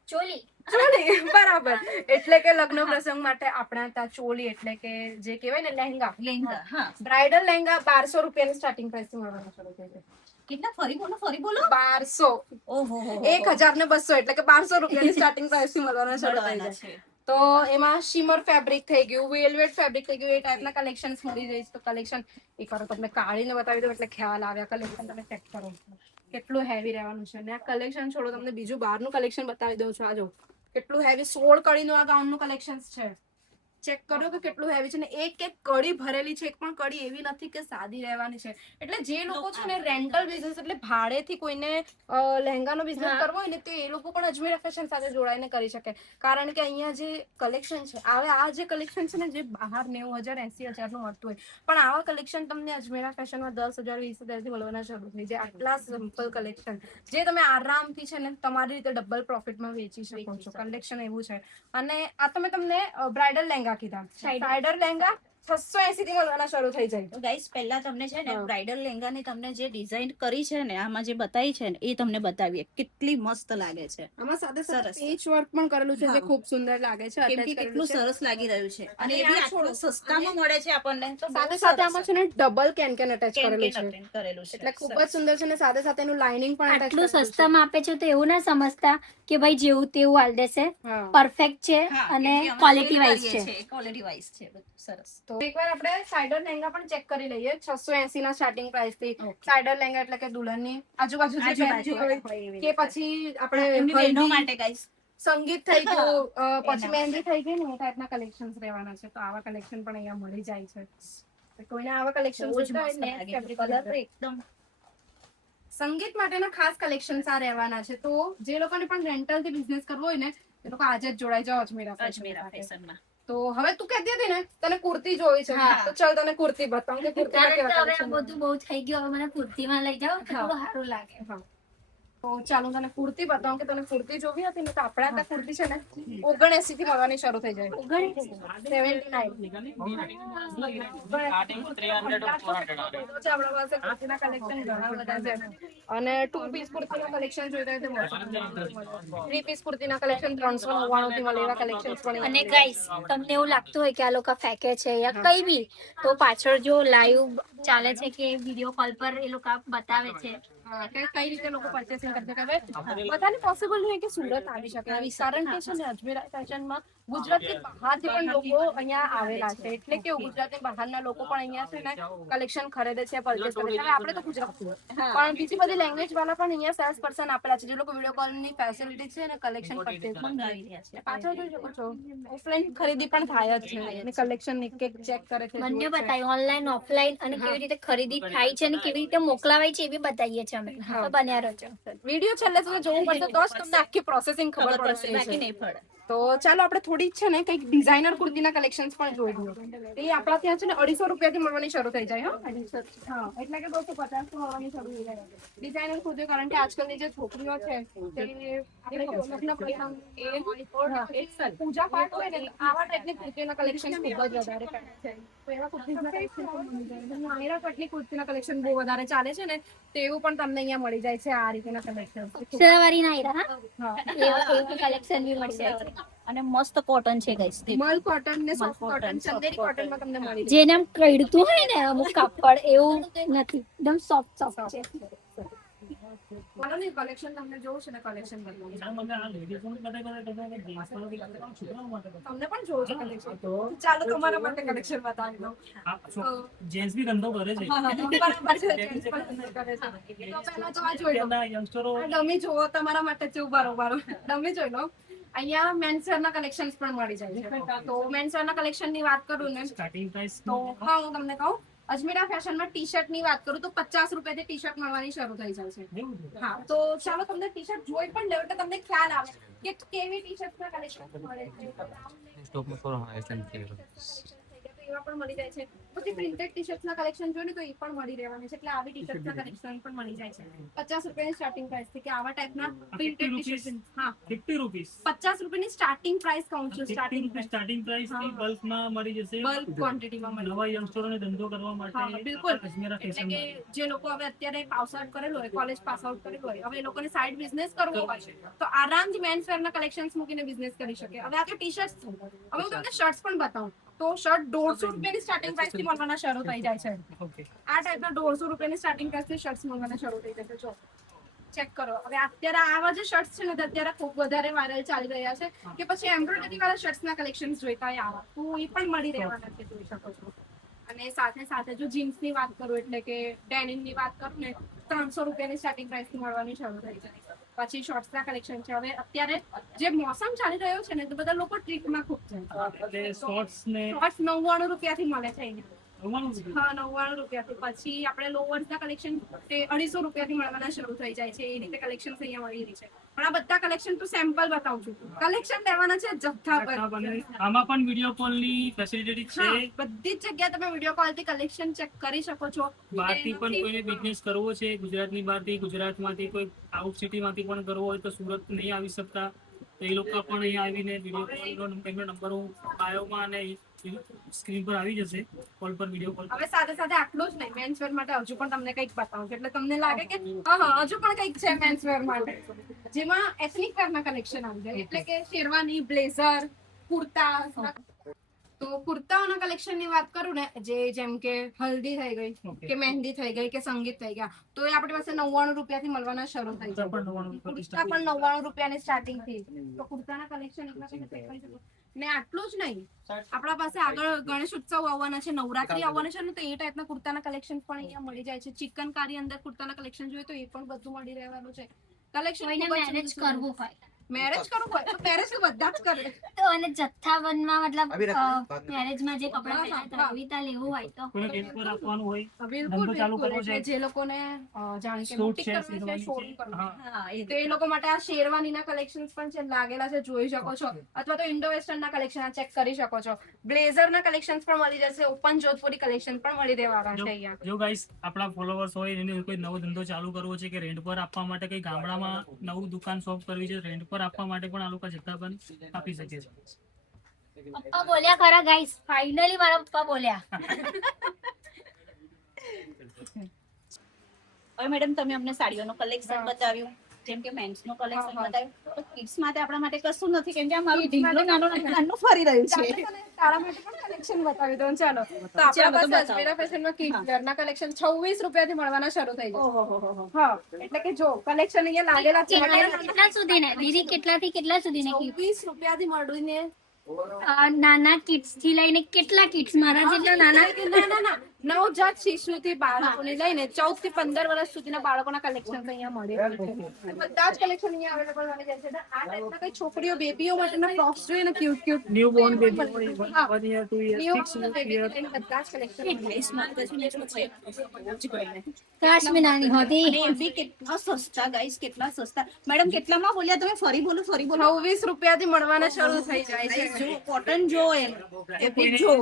ચોલી ચોલી બરાબર. એટલે કે લગ્ન પ્રસંગ માટે આપણા ત્યાં ચોલી એટલે કે જે કહેવાય ને લહેંગા લહેંગા. હા. બ્રાઇડલ લહેંગા 1200 રૂપિયાની સ્ટાર્ટિંગ પ્રાઇસ થી મળવાના શરૂ થઈ જાય. કેટલા ફરી બોલો 1200 ઓહો 1200 એટલે કે 1200 રૂપિયાની સ્ટાર્ટિંગ પ્રાઇસ થી મળવાના શરૂ થઈ મળવાના જાય. છે. તો એમાં શિમર ફેબ્રિક થઈ ગયું, વેલ્વેટ ફેબ્રિક થઈ ગયું, એ ટાઈપના કલેક્શન્સ મળી જાય છે. તો કલેક્શન એકવાર તમને કાઢીને બતાવી દઉં એટલે ખ્યાલ આવે. કલેક્શન તમે ચેક કરો કેટલું હેવી રહેવાનું છે. અને આ કલેક્શન છોડો તમને બીજું બહારનું કલેક્શન બતાવી દઉં છું. આ જો કેટલું હેવી 16 કડીનું આ ગાઉનનું કલેક્શન છે. ચેક કરો કે કેટલું હેવી છે. ને એક એક કડી ભરેલી છે. એક પણ કડી એવી નથી કે સાદી રહેવાની છે. એટલે જે લોકો છે ને રેન્ટલ બિઝનેસ એટલે ભાડેથી કોઈને લહેંગાનો બિઝનેસ હા. કરવો હોય ને તો એ લોકો પણ અજમેરા ફેશન સાથે જોડાઈને કરી શકે. કારણ કે અહીંયા જે કલેક્શન છે હવે આ જે કલેક્શન છે ને જે બહાર 90,000 80,000 નું મળતું હોય પણ આવા કલેક્શન તમને અજમેરા ફેશનમાં 10,000 20,000 થી મળવાના શરૂ થઈ જાય. આટલા સિમ્પલ કલેક્શન જે તમે આરામથી છે ને તમારી રીતે ડબલ પ્રોફિટમાં વેચી શકો છો. કલેક્શન એવું છે. અને આ તો મેં તમને બ્રાઇડલ લહેંગા કીધા. Bridal. બ્રાઇડલ લહેંગા 680 થી મળવાના શરૂ થઈ જાય. તો ગાઈસ પહેલા તમને છે ને હા. બ્રાઇડલ લેંગાની તમને જે ડિઝાઇન કરી છે ને આમાં જે બતાવી છે ને એ તમને બતાવીએ કેટલી મસ્ત લાગે છે. આમાં સાથે સાથે સરસ. પેચ વર્ક પણ કરેલું છે જે હા. ખૂબ સુંદર લાગે છે. કેમ કે attach કેટલું કરેલું છે. સરસ લાગી રહ્યું છે અને અને એ બી આ આટલું છોડો. સસ્તામાં મળે છે આપણને તો બહુ સાથે સાથે સરસ આમાં છે ને ડબલ કેન attach કેન કરેલું કેન છે. attach કરેલું છે. એટલે ખૂબ જ સરસ. સુંદર છે અને સાથે સાથે એનું લાઇનિંગ પણ attach આટલું કરેલું છે. સસ્તામાં આપે છે તો એવું ના સમજતા કે ભાઈ જેવું તેવું આલ દેશે. હા. પરફેક્ટ છે હા, અને કેમ કે અમે ક્વોલિટી sale વાઇઝ કરીએ છે. છીએ, quality wise છે બધું સરસ. તો એકવાર આપણે સાઇડર લહેંગા પણ ચેક કરી લઈએ 680 ના સ્ટાર્ટિંગ પ્રાઇસ થી. Okay. સાઇડર લહેંગા એટલે કે દુલ્હનની આજુબાજુ જે આજુબાજુ પહેરતી હોય હોય એવી કે રીતે. પછી આપણે એમની બહેનો હલ્દી, માટે ગાઈસ સંગીત થઈ ગયું પછી એના મહેંદી થઈ ગઈ ને એ ટાઈપના કલેક્શન્સ રહેવાના છે. તો આવા કલેક્શન પણ અહીંયા મળી જાય છે. તો કોઈને આવા કલેક્શન બહુ જ જોઈતા હોય મસ્ત ને લાગે fabric કલર તો leather. એકદમ સંગીત માટેના ખાસ કલેક્શન્સ આ રહેવાના છે. તો જે લોકોને પણ રેન્ટલ થી બિઝનેસ કરવો હોય ને એ લોકો આજે જ જોડાઈ જાઓ અજમેરા અજમેરા ફેશન માં. તો હવે તું કહેતી હતી ને તને કુર્તી જોઈ છે. હા. તો ચાલ તને કુર્તી બતાવું કે કુર્તીમાં કારણ કે કેવા હવે આ collection બધું બહુ થઈ ગયું, હવે મને કુર્તીમાં લઈ જાઓ તો હા. થોડું સારું લાગે. હા. તો ચાલો તને કુર્તી બતાવું કે તને કુર્તી જોવી હતી ને તો આપણા ત્યાં કુર્તી છે ને 79 થી મળવાની શરૂ થઈ જાય. 79. અને 2 પીસ કુર્તીના કલેક્શન જોઈતા હોય તો 3 પીસ કુર્તીના કલેક્શન 399 થી મળે એવા કલેક્શન્સ પણ અને ગાઈસ તમને એવું લાગતું હોય કે આ લોકો ફેંકે છે યા કઈ બી, તો પાછળ જો લાઈવ ચાલે છે કે વિડીયો કોલ પર એ લોકો બતાવે છે. હા, કે કઈ રીતે લોકો પર્ચેસિંગ કરશે કે હવે બધાને પોસિબલ નહીં કે સુરત આવી શકે. કારણ કે છે ને અજમેરા ફેશનમાં ગુજરાતની બહારથી પણ લોકો અહીંયા આવેલા છે. એટલે કેવું ગુજરાતની બહારના લોકો પણ અહીંયા છે ને કલેક્શન ખરીદે છે, પરચેસ કરે છે. હવે આપણે તો ગુજરાતી પણ બીજી બધી લેંગ્વેજ વાળા પણ અહીંયા સેલ્સ પર્સન આપેલા છે જે લોકો વિડીયો કોલની ફેસિલિટી છે ને કલેક્શન પરચેસ મંગાવી રહ્યા છે. પાછળ જોઈ શકો છો ઓફલાઈન ખરીદી પણ થાય જ છે અને કલેક્શન એક એક ચેક કરે છે. બંને બતાવ્યું, ઓનલાઈન ઓફલાઈન અને કેવી રીતે ખરીદી થાય છે અને કેવી રીતે મોકલાવાય છે એ બી બતાવીએ છીએ અમે. હા. તો બન્યા રહેજો. વિડીયો છેલ્લે સુધી જોવું પડશે તો જ તમને આખી પ્રોસેસિંગ ખબર ખબર પડશે બાકી પડશે. નહીં પડે. તો ચાલો આપણે થોડી છે ને કંઈક ડિઝાઇનર કુર્તીના કલેક્શન્સ પણ જોઈ લઈએ. એ આપણા ત્યાં છે ને 250 રૂપિયાથી મળવાની શરૂ થઈ જાય. હા, એટલે કે 250 થી મળવાની શરૂ થઈ જાય ડિઝાઇનર કુર્તીઓ. કારણ કે આજકાલની જે છોકરીઓ છે તે આપણે કેવું લગ્ન પ્રસંગ પૂજા પાઠ હોય ને આવા ટાઈપની કુર્તીઓના કલેક્શન ખૂબ જ વધારે પહેરે છે. તો એવા કુર્તીના કલેક્શન પણ મળી જાય. નાયરા કટની કુર્તીના કલેક્શન બહુ વધારે ચાલે છે ને તેવું પણ તમને અહીંયા મળી જાય છે આ રીતના કલેક્શન. સવારી ના આવ્યા, હા, એવું કલેક્શન બી મળી જાય છે. અને મસ્ત કોટન છે ગાઈસ. મલ કોટન ને સોફ્ટ મલ કોટન cotton, ચંદેરી soft કોટનમાં તમને મળી જાય. જેને આમ કડતું હોય ને અમુક કાપડ એવું નથી, એકદમ સોફ્ટ છે. ચાલો ને કલેક્શન તમને જોવું છે ને કલેક્શન બતાવું. મને આ લેડીઝોને બતાવી જેન્ટ્સ વાળો બી બતાવો, છોકરાઓ માટે બતાવો. તમને પણ જોવું છે કલેક્શન તો ચાલો તમારા માટે કલેક્શન બતાવી દઉં. આ જેન્ટ્સ બી ધંધો કરે છે. બરાબર છે. gents પણ કરે છે. તો પહેલા તો આ જોઈ લો. અત્યારના યંગસ્ટરો આ ડમી જુઓ તમારા માટે જેવું બરોબર ડમી જોઈ લો. અહીંયા મેન્સ વેરના કલેક્શન્સ પણ મળી જાય છે. તો મેન્સ વેરના કલેક્શનની વાત કરું ને સ્ટાર્ટિંગ પ્રાઇસ તો હા હું તમને કહું અજમેરા ફેશનમાં ટી શર્ટની વાત કરું તો 50 રૂપિયાથી ટી શર્ટ મળવાની શરૂ થઈ જાય છે. એવું છે. હા, તો ચાલો તમને ટી શર્ટ જોઈ પણ લેવું એટલે તમને ખ્યાલ આવે કે કેવી ટી શર્ટના કલેક્શન મળે છે. એવા પણ મળી જાય છે. પછી પ્રિન્ટેડ ટી શર્ટના કલેક્શન જોઈએ ને તો એ પણ મળી રહેવાની છે. એટલે આવી ટી શર્ટના કલેક્શન પણ મળી જાય છે 50 રૂપિયાની સ્ટાર્ટિંગ પ્રાઇસ થી કે આવા ટાઈપના પ્રિન્ટેડ ટી શર્ટ. હા, 50 રૂપીસ 50 રૂપિયાની સ્ટાર્ટિંગ પ્રાઇસ કહું છું. 50 સ્ટાર્ટિંગ રૂપીસ સ્ટાર્ટિંગ પ્રાઇસ થી હા. બલ્કમાં મળી જશે. બલ્ક ક્વોન્ટિટીમાં મળી નવા યંગસ્ટરોને ધંધો કરવા માટે હા, બિલકુલ. અજમેરા એટલે ફેશન કે જે લોકો હવે અત્યારે પાસ આઉટ કરેલું હોય, કોલેજ પાસ આઉટ કરેલું હોય, હવે એ લોકોને સાઈડ બિઝનેસ કરવો હોય તો આરામથી મેન્સ વેરના કલેક્શન્સ મૂકીને બિઝનેસ કરી શકે. હવે આ તો ટી શર્ટ્સ છે. હવે હું તમને શર્ટ્સ પણ બતાવું તો શર્ટ 150 રૂપિયાની સ્ટાર્ટિંગ પ્રાઇસ થી મળવાના શરૂ થઈ જાય છે. ઓકે આ ટાઈપના 150 રૂપિયાની સ્ટાર્ટિંગ પ્રાઇસ થી શર્ટ્સ મળવાના શરૂ થઈ જશે. જો ચેક કરો. હવે અત્યારે આવા જે શર્ટ્સ છે ને તે અત્યારે ખૂબ વધારે વાયરલ ચાલી રહ્યા છે કે પછી એમ્બ્રોઇડરી વાળા શર્ટ્સના કલેક્શન્સ જોઈતા હોય આવા તો એ પણ મળી રહેવાના છે, જોઈ શકો છો. અને સાથે સાથે જો જીન્સની વાત કરું એટલે કે ડેનિમની વાત કરું ને 300 રૂપિયાની સ્ટાર્ટિંગ પ્રાઇસથી મળવાની શરૂ થઈ જાય. પછી શોર્ટ્સના કલેક્શન છે. હવે અત્યારે જે મોસમ ચાલી રહ્યો છે ને તો બધા લોકો ટ્રીપમાં ખૂબ જાય. એટલે શોર્ટ્સ ને શોર્ટ્સ 99 રૂપિયાથી મળે છે અહીંયા. 99 હા, 99 રૂપિયાથી. પછી આપણે લોવર્સના કલેક્શન તે 250 રૂપિયાથી મળવાના શરૂ થઈ જાય છે. એ રીતે કલેક્શન અહીંયા મળી રહી છે. પણ આ બધા કલેક્શન તો સેમ્પલ બતાવું છું. કલેક્શન લેવાના છે જથ્થા પર. આમાં પણ વિડિયો કોલ ની ફેસિલિટી છે. હા, બધી જ જગ્યાએ તમે વિડીયો કોલથી કલેક્શન ચેક કરી શકો છો. બહારથી પણ કોઈને બિઝનેસ કરવો છે, ગુજરાતની બહારથી, ગુજરાતમાંથી કોઈ આઉટ સિટીમાંથી પણ કરવો હોય તો સુરત નહીં આવી શકતા તો એ લોકો પણ અહીંયા આવીને વિડીયો કોલનો નંબર હું બાયોમાં અને સ્ક્રીન પર આવી જશે કોલ પર વિડીયો કોલ. હવે સાથે સાથે આટલું જ નહીં, મેન્સ વેર માટે હજુ પણ તમને કંઈક બતાવું છું, એટલે તમને લાગે કે હા હજુ પણ કંઈક છે મેન્સ વેર માટે, જેમાં એથનિક વેર ના કલેક્શન આવી જાય, એટલે કે શેરવાની, બ્લેઝર, કુર્તા. તો કુર્તાઓના કલેક્શન ની વાત કરું ને, જેમ કે હલ્દી થઈ ગઈ કે મહેંદી થઈ ગઈ કે સંગીત થઈ ગયા, તો એ આપણી પાસે 99 રૂપિયાથી મળવાના શરૂ થઈ જાય. કુર્તા પણ 99 રૂપિયાની સ્ટાર્ટિંગ થી. તો કુર્તાના કલેક્શન એટલા તમે check કરી શકો. ને આટલું જ નહીં, આપણા પાસે આગળ ગણેશ ઉત્સવ આવવાના છે, નવરાત્રી આવવાના છે ને, તો એ ટાઈપના કુર્તાના કલેક્શન પણ અહીંયા મળી જાય છે. ચિકનકારી અંદર કુર્તાના કલેક્શન જોઈએ તો એ પણ બધું મળી રહેવાનું છે. કલેક્શન મેરેજ કરવું હોય મેરેજ કરવું હોય તો મેરેજ તો બધા જ કરે. તો અને જથ્થાબંધમાં મતલબ મેરેજમાં જે કપડાં પહેર્યા એવી રીતે લેવું હોય તો કોઈને રેન્ટ પર આપવાનું હોય, બિલકુલ ધંધો ચાલુ કરવો એટલે છે, જે લોકોને જાણે કે સૂટ boutique છે, કરવું છે, શેરવાની showroom છે. કરવું છે. હા, તો એ લોકો માટે આ શેરવાનીના કલેક્શન્સ પણ છે, લાગેલા છે, જોઈ શકો છો. અથવા તો ઇન્ડો વેસ્ટર્નના કલેક્શન ચેક કરી શકો છો. બ્લેઝરના કલેક્શન્સ પણ મળી જશે, ઓપન જોધપુરી કલેક્શન પણ મળી રહેવાના છે અહીંયા. જો ગાઈસ આપણા ફોલોવર્સ હોય એને કોઈ નવો ધંધો ચાલુ કરવો છે કે રેન્ટ પર આપવા માટે કઈ ગામડામાં નવું દુકાન શોપ કરવી છે, રેન્ટ પર આપવા માટે પણ આ લોકો જથ્થાબંધ આપી શકે છે. પપ્પા બોલ્યા ખરા ગાઈસ, ફાઇનલી મારા પપ્પા બોલ્યા. હવે મેડમ તમે અમને સાડીઓનું કલેક્શન બતાવ્યું, જેમ કે મેન્સ નું કલેક્શન હા. બતાવ્યું, તો કિડ્સ માટે આપણા માટે કશું નથી, કેમ કે આ મારું ઢીંગલું નાનું ફરી રહ્યું છે. તારા માટે પણ કલેક્શન બતાવી દઉં, ચાલો. તો આપણા પાસે અજમેરા ફેશનમાં કિડ્સ વેરના કલેક્શન 26 રૂપિયાથી મળવાના શરૂ થઈ જશે. ઓહો. હા, એટલે કે જો કલેક્શન અહીંયા લાગેલા છે, કેટલા સુધી ને દીદી, કેટલાથી કેટલા સુધી ને 26 રૂપિયાથી મળીને નાના કિડ્સ થી લઈને કેટલા કિડ્સ મારા જેટલા નાના ના નવજાત શિશુથી બાળકોને લઈને 14 થી 15 વર્ષ સુધીના બાળકોના કલેક્શન અહીંયા મળી રહે છે. બધા જ કલેક્શન અહીંયા અવેલેબલ મળી જાય છે. આ ટાઈપના કઈ છોકરીઓ બેબીઓ માટેના ફ્રોક્સ જોઈએ ને, cute cute new Born baby હા. 1 year 2 year 6 year બધા જ કલેક્શન કાશ્મીર નાની હોતી. અને એ બી કેટલા સસ્તા ગાઈસ, કેટલા સસ્તા. મેડમ કેટલામાં બોલ્યા તમે? ફરી બોલો. 26 રૂપિયાથી મળવાના શરૂ થઈ જાય છે. જો કોટન જો એ બી જો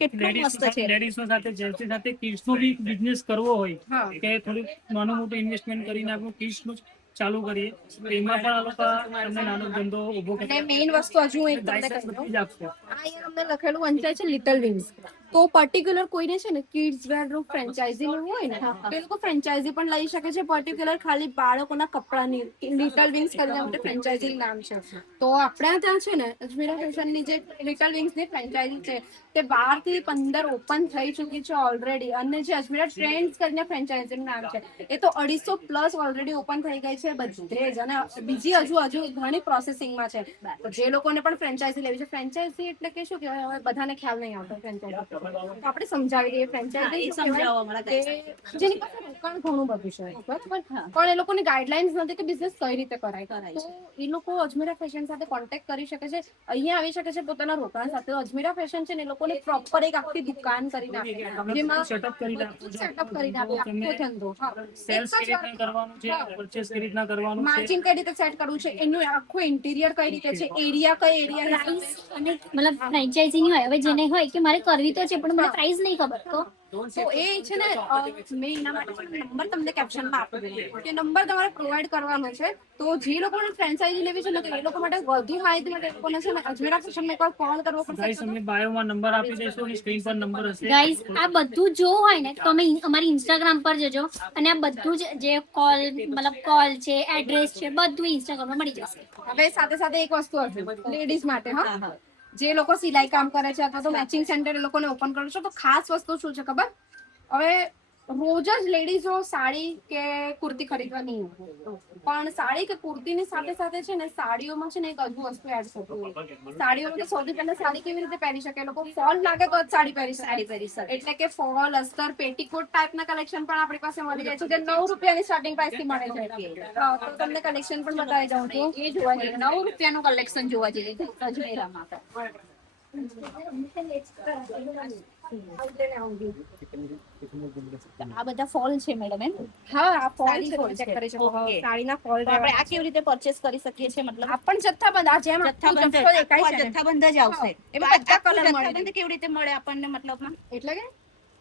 કેટલું મસ્ત છે. લેડીઝ સાથે જેન્ટ્સ સાથે કિડ્સ નો બી બિઝનેસ કરવો હોય હા. કે થોડું નાનું મોટું ઇન્વેસ્ટમેન્ટ કરીને આપણે કિડ્સ નું ચાલુ કરીએ તો એમાં પણ આ લોકો તમને નાનો ધંધો ઉભો અને મેઇન વસ્તુ હજુ હું એક તમને કહી દઉં. કરી આપશે. આ અહીંયા તમને લખેલું વંચાય છે લિટલ વિંગ્સ. તો પર્ટિક્યુલર કોઈને છે ને કિડ્સ વેર નું ફ્રેન્ચાઇઝી લેવું હોય ને, તો એ લોકો ફ્રેન્ચાઇઝી પણ લઈ શકે છે. પર્ટિક્યુલર ખાલી બાળકોના કપડાની લિટલ વિંગ્સ કરીને આપણે ફ્રેન્ચાઇઝી નામ છે. તો આપણા ત્યાં છે ને અજમેરા ફેશનની જે લિટલ વિંગ્સ ની ફ્રેન્ચાઇઝી છે તે 12 થી 15 ઓપન થઈ ચૂકી છે ઓલરેડી. અને જે અજમેરા ટ્રેન્ડ્સ કરીને ફ્રેન્ચાઇઝી નામ છે એ તો 250 પ્લસ ઓલરેડી ઓપન થઈ ગઈ છે બધે જ. અને બીજી હજુ ઘણી પ્રોસેસિંગમાં છે. તો જે લોકોને પણ ફ્રેન્ચાઇઝી લેવી છે, ફ્રેન્ચાઇઝી એટલે કે શું કહેવાય, હવે બધાને ખ્યાલ નહીં આવતો ફ્રેન્ચાઇઝી, તો આપણે સમજાવી દઈએ. ફ્રેન્ચાઇઝી શું સમજાવો કહેવાય હમણાં કે જેની પાસે રોકાણ ઘણું બધું છે, બરાબર, પણ એ લોકોની ગાઈડલાઇન્સ નથી કે બિઝનેસ કઈ રીતે કરાય. તો એ લોકો અજમેરા ફેશન સાથે કોન્ટેક્ટ કરી શકે છે, અહીંયા આવી શકે છે પોતાના રોકાણ સાથે. તો અજમેરા ફેશન છે ને એ લોકોને પ્રોપર એક આખી દુકાન કરીને આપે, જેમાં સેટઅપ કરીને આપો છો. સેટઅપ કરીને આપે આખો ધંધો. સેલ્સ કઈ રીતના કરવાનું છે, પરચેસ કઈ રીતના કરવાનું છે, માર્જિન કઈ રીતે સેટ કરવું છે, એનું આખું ઇન્ટિરિયર કઈ રીતે છે, એરિયા કઈ એરિયા પ્રાઇસ અને મતલબ ફ્રેન્ચાઇઝી ની હોય, હવે જેને હોય કે મારે કરવી તો છે પણ મને પ્રાઇસ નહીં ખબર, તો એ છે ને મેં એના માટે નંબર તમને કેપ્શનમાં આપી દીધો કે નંબર તમારે પ્રોવાઈડ કરવાનો છે. તો જે લોકોને ફ્રેન્ચાઇઝી લેવી છે ને તો એ લોકો માટે વધુ માહિતી માટે એ લોકોને છે ને અજમેરા ફેશનમાં એકવાર કોલ કરવો ગાઈસ પડશે. અમે બાયોમાં નંબર આપી દઈશું અને સ્ક્રીન પર નંબર હશે. ગાઈઝ આ બધું જોવું હોય ને તો તમે અમારી ઇન્સ્ટાગ્રામ પર જજો, અને આ બધું જ જે કોલ છે, એડ્રેસ છે, બધું ઇન્સ્ટાગ્રામ પર મળી જશે. હવે સાથે સાથે એક વસ્તુ હજુ લેડીઝ માટે, હા, જે લોકો સિલાઈ કામ કરે છે અથવા તો મેચિંગ સેન્ટર એ લોકોને ઓપન કરો છો, તો ખાસ વસ્તુ શું છે ખબર? હવે રોજ જ લેડીઝો સાડી કે કુર્તી ખરીદવા નહીં હોય, પણ સાડી કે કુર્તીની સાથે સાથે છે ને સાડીઓમાં છે ને એક હજુ વસ્તુ એડ થતું હોય. સાડીઓમાં તો સૌથી પહેલા સાડી કેવી રીતે પહેરી શકે? લોકો ફોલ લાગે તો જ સાડી પહેરી શકે. એટલે કે ફોલ, અસ્તર, પેટીકોટ ટાઈપના કલેક્શન પણ આપણી પાસે મળી જાય છે, જે 9 રૂપિયાની સ્ટાર્ટિંગ પ્રાઇસ થી મળે છે. તો તમને કલેક્શન પણ બતાવી દઉં છું. એ જોવા જઈએ 9 રૂપિયાનું કલેક્શન જોવા જઈએ અજમેરામાં. આ બધા ફોલ છે મેડમ એમ? હા, આ ફોલ સાડી છે, ફોલ ચેક છે. કરી શકો. Okay. સાડીના ફોલ તો આપણે આ કેવી રીતે પરચેસ કરી શકીએ છીએ? મતલબ આ પણ જથ્થાબંધ, આ જેમ જથ્થાબંધ જથ્થો દેખાય છે ને, જથ્થાબંધ જ આવશે. એમાં બધા આખું colour મળે. જથ્થાબંધ કેવી રીતે મળે આપણને? મતલબમાં એટલે કે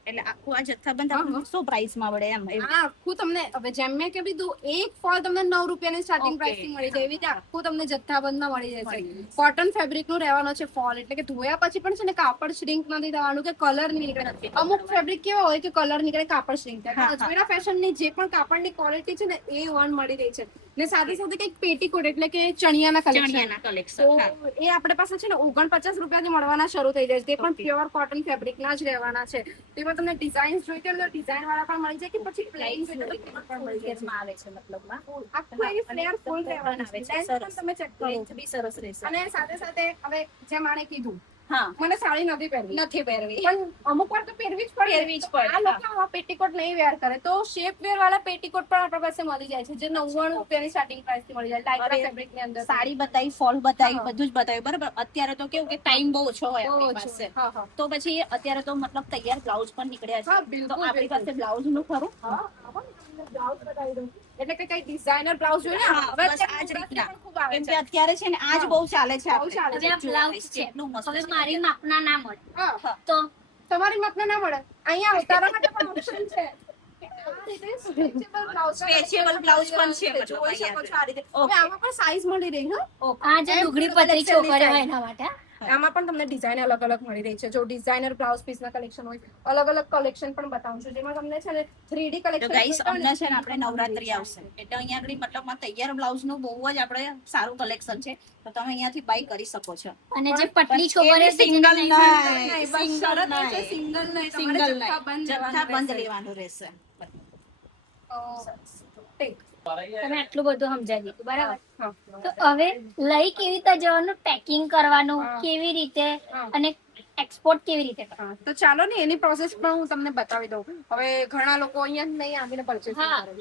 એટલે આખું આ જથ્થાબંધ આપણને શું પ્રાઇસમાં મળે એમ એવું? આ આખું તમને હવે જેમ મેં કીધું એક ફોલ તમને 9 રૂપિયાની સ્ટાર્ટિંગ Okay. પ્રાઇસ થી મળી જાય એવી રીતે આખું તમને જથ્થાબંધમાં મળી જશે. કોટન ફેબ્રિક નું રહેવાનો છે ફોલ, એટલે કે ધોયા પછી પણ છે ને કાપડ શ્રિંક નથી થવાનું કે કલર નહીં નીકળે. અમુક ફેબ્રિક કેવા હોય કે કલર નીકળે, કાપડ શ્રિંક થાય. હા, હા. અજમેરા ફેશન ની જે પણ કાપડની ક્વોલિટી છે ને એ વન મળી રહી છે. ને સાથે સાથે કંઈક પેટીકોટ એટલે કે ચણિયાના કલેક્શન, ચણિયાના તો કલેક્શન. એ આપણે પાસે છે ને 49 રૂપિયાથી મળવાના શરૂ થઈ જાય છે. તે પણ પ્યોર કોટન ફેબ્રિક ના જ રહેવાના છે. તેમાં તમને ડિઝાઇન જોઈતી હોય તો ડિઝાઇન વાળા પણ મળી જાય કે પછી પ્લેન પણ મળી જાય છે. આવે છે મતલબમાં આખું એની ફ્લેર ફૂલ રહેવાના છે. આવે છે. Design પણ તમે ચેક કરો. રેન્જ બી સરસ રહેશે. અને સાથે સાથે હવે જેમ આણે કીધું હા, મને સાડી નથી પહેરવી, નથી પહેરવી. પણ અમુક વાર તો પહેરવી જ પડે. પહેરવી જ પડે, આ લોકો આવા પેટીકોટ નહીં વેર કરે તો શેપ વેર વાળા પેટીકોટ પણ આપણા પાસે મળી જાય છે, જે 99 રૂપિયાની સ્ટાર્ટિંગ પ્રાઇસ થી મળી જાય લાઇક્રા હવે ફેબ્રિક ની અંદર. સાડી બતાવી, ફોલ બતાવી, હા. બધું જ બતાવ્યું બરાબર. અત્યારે તો કેવું કે ટાઈમ બહુ ઓછો હોય બહુ આપણી ઓછું. પાસે, હા હા તો પછી અત્યારે તો મતલબ તૈયાર બ્લાઉઝ પણ નીકળ્યા હા, છે. બિલકુલ, તો આપણી બિલકુલ. પાસે બ્લાઉઝ નું ખરું. હા, આવો ને, તમને બ્લાઉઝ બતાવી દઉં. એટલે કે કઈ ડિઝાઇનર બ્લાઉઝ જોઈએ ને, હા, હવે બસ અત્યારે આ જ રીતના. પણ ખૂબ આવે કેમ કે છે. અત્યારે છે ને આજ હા. બહુ ચાલે છે. બહુ ચાલે છે. હવે આ બ્લાઉઝ છે, એટલું મસ્ત હવે છે. મારી માપના ના મળે હા, તો તમારી માપના ના મળે, અહીંયા ઉતારવા માટે પણ ઓપ્શન છે. આ રીતે stretchable blouse ના Stretchable blouse પણ છે, મતલબ જોઈ શકો છો આ રીતે. Okay. હવે આમાં પણ સાઈઝ મળી રહી હો. આ જે ડુંગળી પતરી છોકરીઓ હોય એના માટે આમાં પણ તમને ડિઝાઇન અલગ અલગ મળી રહી છે. જો ડિઝાઇનર બ્લાઉઝ પીસ ના કલેક્શન હોય, અલગ અલગ કલેક્શન પણ બતાવું છું, જેમાં તમને છે ને 3D તો કલેક્શન ગાઈસ અમને છે ને આપણે નવરાત્રી આવશે એટલે અહીંયા આગળ મતલબમાં તૈયાર બ્લાઉઝ નું બહુ જ આપણે સારું કલેક્શન છે, તો તમે અહીંયાથી બાય કરી શકો છો. અને જે પટલી છોકરીઓ એવી છે જેને single નહીં નહીં, બસ single શરત એ છે નહીં. સિંગલ નહીં, સિંગલ તમારે નહીં, જથ્થાબંધ લેવાનું રહેશે. ઠીક. તમે આટલું બધું સમજાવી દીધું બરાબર. હા. તો હવે લઈ કેવી રીતે જવાનું, પેકિંગ કરવાનું હા. કેવી રીતે હા. અને એક્સપોર્ટ કેવી રીતે કરવાનું? હા, તો ચાલો ને એની પ્રોસેસ પણ હું તમને બતાવી દઉં. હવે ઘણા લોકો અહીંયા જ નહીં આવીને પરચેસિંગ હા. કરે,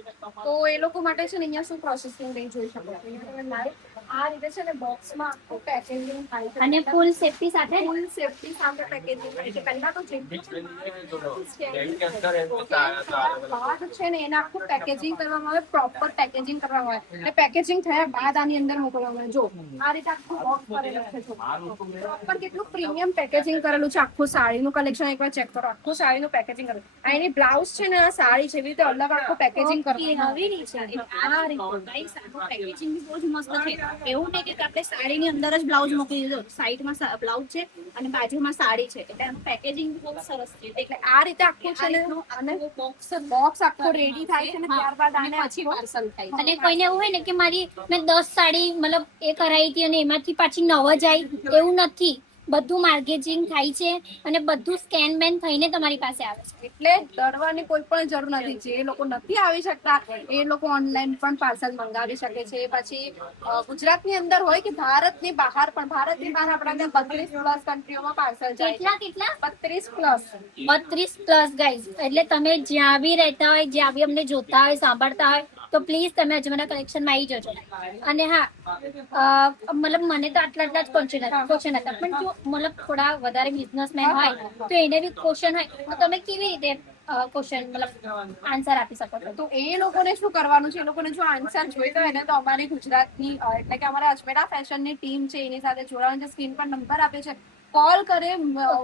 તો એ લોકો માટે છે ને અહીંયા શું પ્રોસેસિંગ નહીં જોઈ શકો. અહીંયા તમે live આ રીતે છે ને બોક્સમાં આખું પેકેજિંગ થાય છે. અને ફૂલ સેફટી સાથે ફૂલ સેફટી સાથે પેકેજિંગ થાય છે. પહેલા તો બાદ છે ને એના આખું પેકેજિંગ કરવામાં આવે, પ્રોપર પેકેજિંગ કરવામાં આવે. અને પેકેજિંગ થયા બાદ આની અંદર મોકલવામાં આવે. જો આ રીતે આખું બોક્સ ભરેલું છે. પ્રોપર કેટલું પ્રીમિયમ પેકેજિંગ કરેલું છે. આખું સાડીનું કલેક્શન એકવાર ચેક કરો. આખું સાડીનું પેકેજિંગ કરેલું. આ એની બ્લાઉઝ છે ને, આ સાડી છે, એવી રીતે અલગ આખું પેકેજિંગ કરવામાં આવે. આવી રહી છે આ રીતે ગાઈસ આનું પેકેજિંગ બી બહુ જ મસ્ત છે. એવું નહીં કે આપણે સાડીની અંદર જ બ્લાઉઝ મૂકી દીધો, સાઈડમાં બ્લાઉઝ છે અને બાજુમાં સાડી છે, એટલે એનું પેકેજિંગ બી બહુ સરસ છે. એટલે આ રીતે આખું છે ને, અને બોક્સ આખો રેડી થાય છે ને, ત્યારબાદ આને પછી પાર્સલ થાય છે. અને કોઈને એવું હોય ને કે મારી મેં 10 સાડી મતલબ એ કરાવી હતી અને એમાંથી પાછી 9 જ આવી, એવું નથી. બધું માર્કેટિંગ થાય છે અને બધું સ્કેન બેન થઈને તમારી પાસે આવે છે. એટલે ડરવાની કોઈ પણ જરૂર નથી. જે લોકો નથી આવી શકતા એ લોકો ઓનલાઈન પણ પાર્સલ મંગાવી શકે છે. પછી ગુજરાતની અંદર હોય કે ભારતની બહાર પણ, ભારતની બહાર આપણા ત્યાં 32 પ્લસ કન્ટ્રીઓમાં પાર્સલ જાય છે. કેટલા 32 પ્લસ. 32 plus guys. એટલે તમે જ્યાં બી રહેતા હોય, જ્યાં બી અમને જોતા હોય, સાંભળતા હોય, તો પ્લીઝ તમે અજમેરા કલેક્શનમાં આવી જજો. અને હા, મતલબ મને તો આટલા જ ક્વેશ્ચન હતા, પણ જો મતલબ થોડા વધારે બિઝનેસમેન હોય તો એને બી ક્વેશ્ચન હોય તો તમે કેવી રીતે ક્વેશ્ચન મતલબ આન્સર આપી શકો છો? તો એ લોકોને શું કરવાનું છે, એ લોકોને જો આન્સર જોઈતો હોય ને, તો અમારી ગુજરાતની એટલે કે અમારા અજમેરા ફેશનની ટીમ છે, એની સાથે જોડાવાનું છે. સ્ક્રીન પર નંબર આપે છે, કોલ કરે,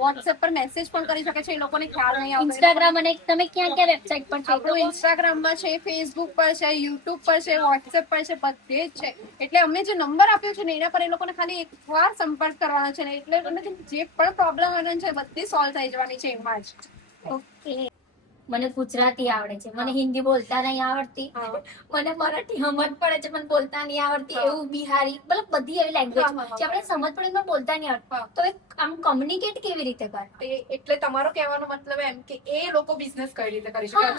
વોટ્સએપ પર મેસેજ પણ કરી શકે છે. એ લોકોને ખ્યાલ નહીં આવતો. ઇન્સ્ટાગ્રામ અને તમે ક્યાં ક્યાં વેબસાઇટ પર છો? આપણું ઇન્સ્ટાગ્રામમાં છે, ફેસબુક પર છે, યુટ્યુબ પર છે, વોટ્સએપ પર છે, બધે જ છે. એટલે અમે જે નંબર આપ્યો છે ને, એના પર એ લોકોને ખાલી એકવાર સંપર્ક કરવાનો છે ને, એટલે તમને જે પણ પ્રોબ્લેમ આવે છે બધી સોલ્વ થઈ જવાની છે એમાં જ. ઓકે. મને ગુજરાતી આવડે છે, મને હિન્દી બોલતા નહીં આવડતી, મને મરાઠી સમજ પડે છે, મને બોલતા નહીં આવડતી, એવું બિહારી મતલબ બધી એવી લેંગ્વેજ જે આપણે સમજ પડે પણ બોલતા નહીં આવડતી. તો આમ કોમ્યુનિકેટ કેવી રીતે કરે? એટલે તમારો કહેવાનો મતલબ એમ કે એ લોકો બિઝનેસ કઈ રીતે કરી શકે?